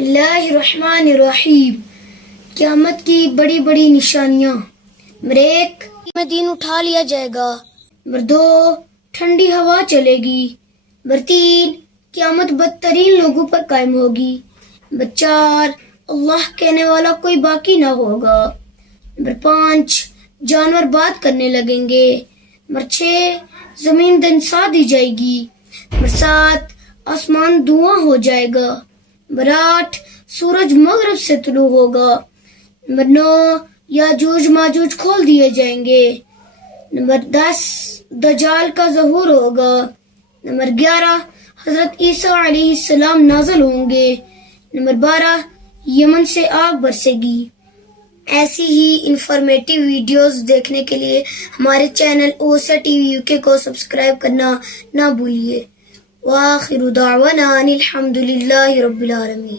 اللہ الرحمن الرحیم. قیامت کی بڑی بڑی نشانیاں. نمبر 1 دین اٹھا لیا جائے گا. نمبر 2 ٹھنڈی ہوا چلے گی. نمبر 3 قیامت بدترین لوگوں پر قائم ہوگی. نمبر 4 اللہ کہنے والا کوئی باقی نہ ہوگا. نمبر 5 جانور بات کرنے لگیں گے. نمبر 6 زمین دنسا دی جائے گی. نمبر 7 آسمان دھواں ہو جائے گا. نمبر 8 سورج مغرب سے طلوع ہوگا. نمبر 9 یاجوج ماجوج کھول دیے جائیں گے. نمبر 10 دجال کا ظہور ہوگا. نمبر 11 حضرت عیسیٰ علیہ السلام نازل ہوں گے. نمبر 12 یمن سے آگ برسے گی. ایسی ہی انفارمیٹیو ویڈیوز دیکھنے کے لیے ہمارے چینل اوسا ٹی وی UK کو سبسکرائب کرنا نہ بھولیے. وآخر دعوانا ان الحمد للہ رب العالمین.